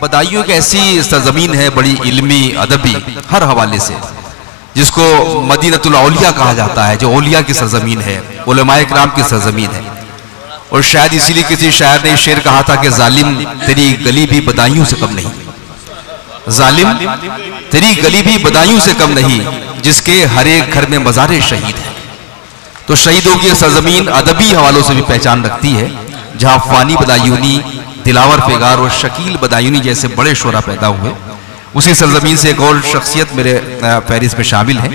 بدایو ایک ایسی سرزمین ہے بڑی علمی ادبی ہر حوالے سے، جس کو مدینۃ الاولیاء کہا جاتا ہے، جو اولیاء کی سرزمین ہے، علماء کرام کی سرزمین ہے۔ اور شاید اسی لیے کسی شاعر نے شعر کہا تھا کہ ظالم تیری گلی بھی بدایوں سے کم نہیں، ظالم تیری گلی بھی بدایوں سے کم نہیں، جس کے ہر ایک گھر میں مزار شہید ہے۔ تو شہیدوں کی سرزمین ادبی حوالوں سے بھی پہچان رکھتی ہے، جہاں فانی بدایونی، دلاور پیگار اور شکیل بدایونی جیسے بڑے شعراء پیدا ہوئے۔ اسی سرزمین سے ایک اور شخصیت میرے فہرست میں شامل ہے،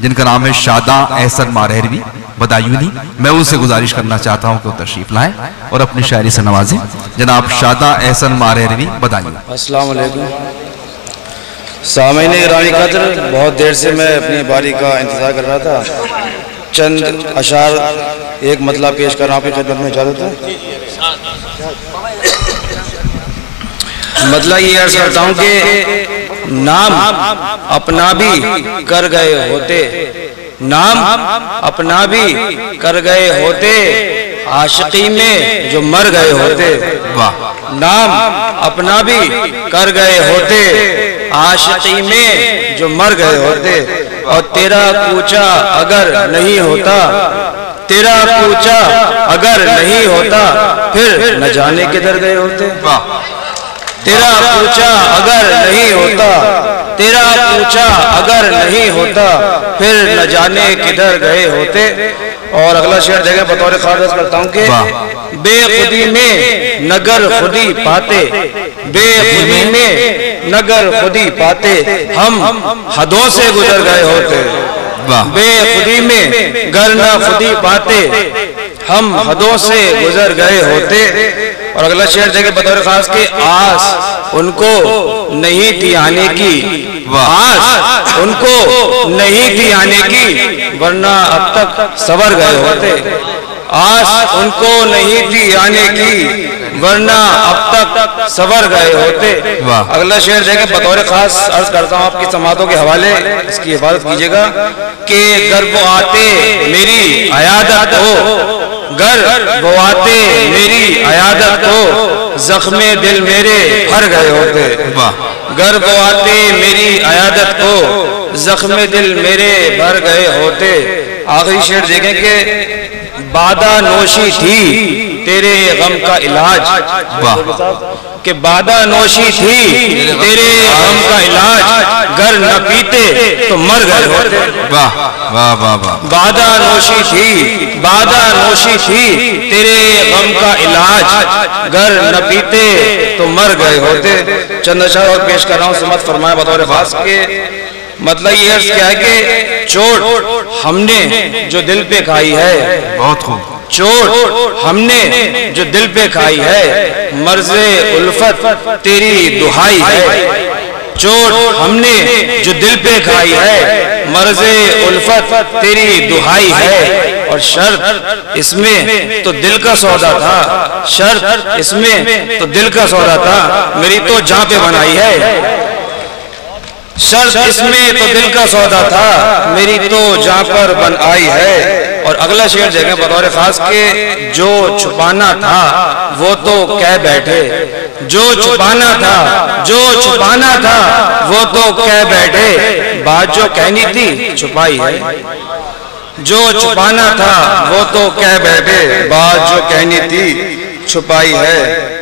جن کا نام ہے شاداں احسن مارہروی بدایونی۔ میں ان سے گزارش کرنا چاہتا ہوں کہ وہ تشریف لائیں اور اپنی شاعری سے نوازیں۔ جناب شاداں احسن مارہروی بدایونی۔ السلام علیکم سامعین گرامی قدر، بہت دیر سے میں اپنی باری کا انتظار کر رہا تھا۔ چند اشعار ایک مطلب پیش کر رہا ہوں، آپ کی خدمت میں اجازت ہے؟ مطلب یہ عرض کرتا ہوں کہ نام اپنا بھی کر گئے ہوتے، نام اپنا بھی کر گئے ہوتے، عاشقی میں جو مر گئے ہوتے، نام اپنا بھی کر گئے ہوتے، عاشقی میں جو مر گئے ہوتے، اور تیرا کوچہ اگر نہیں ہوتا، تیرا کوچہ اگر نہیں ہوتا، پھر نہ جانے کدھر گئے ہوتے۔ تیرا کوچہ اگر نہیں ہوتا، تیرا کوچہ اگر نہیں ہوتا، پھر نہ جانے کدھر گئے ہوتے۔ اور اگلا شعر دیکھیں، بطور خارج کرتا ہوں کہ بے خودی میں نگر خودی پاتے، بے خودی میں نگر خودی پاتے، ہم حدوں سے گزر گئے ہوتے۔ بے خودی میں گر نہ خودی پاتے، ہم حدوں سے گزر گئے ہوتے۔ اور اگلا شعر دیکھیں بطور خاص کہ آس ان کو نہیں تھی آنے کی، آس ان کو نہیں تھی آنے کی، ورنہ اب تک سور گئے ہوتے۔ آس ان کو نہیں تھی آنے کی، ورنہ اب تک سور گئے ہوتے۔ اگلا شعر دیکھیں بطور خاص عرض کرتا ہوں آپ کی سماعتوں کے حوالے، اس کی حفاظت کیجئے گا کہ گر وہ آتے میری عیادت ہو، گر وہ آتے میری عیادت ہو، زخم دل میرے بھر گئے ہوتے۔ گر وہ آتے میری عیادت ہو، زخم دل میرے بھر گئے ہوتے۔ آخری شعر دیکھیں کہ بادہ نوشی تھی تیرے غم کا علاج، کہ بادہ نوشی تھی تیرے غم کا علاج، گر نہ پیتے تو مر گئے ہوتے۔ بادہ نوشی تھی، بادہ نوشی تھی تیرے غم کا علاج، گر نہ پیتے تو مر گئے ہوتے۔ چند اشعار اور پیش کر رہا ہوں، سمت فرمائے بطور خاص کے مطلب یہ عرض کیا ہے کہ چوٹ ہم نے جو دل پہ کھائی ہے، بہت خوب، چوٹ ہم نے جو دل پہ کھائی ہے، مرض الفت تیری دہائی ہے۔ چوٹ ہم نے جو دل پہ کھائی ہے، مرض الفت تیری دہائی ہے۔ اور شرط اس میں تو دل کا سودا تھا، شرط اس میں تو دل کا سودا تھا، میری تو جاں پہ بنائی ہے۔ شرط اس میں تو دل کا سودا تھا، میری تو جاں پر بن آئی ہے۔ اور اگلا شعر دیکھیں بطور خاص کہ جو چھپانا تھا وہ تو کہہ بیٹھے، جو چھپانا تھا، جو چھپانا تھا وہ تو کہہ بیٹھے، بات جو کہنی تھی چھپائی ہے۔ جو چھپانا تھا وہ تو کہہ بیٹھے، بات جو کہنی تھی چھپائی ہے۔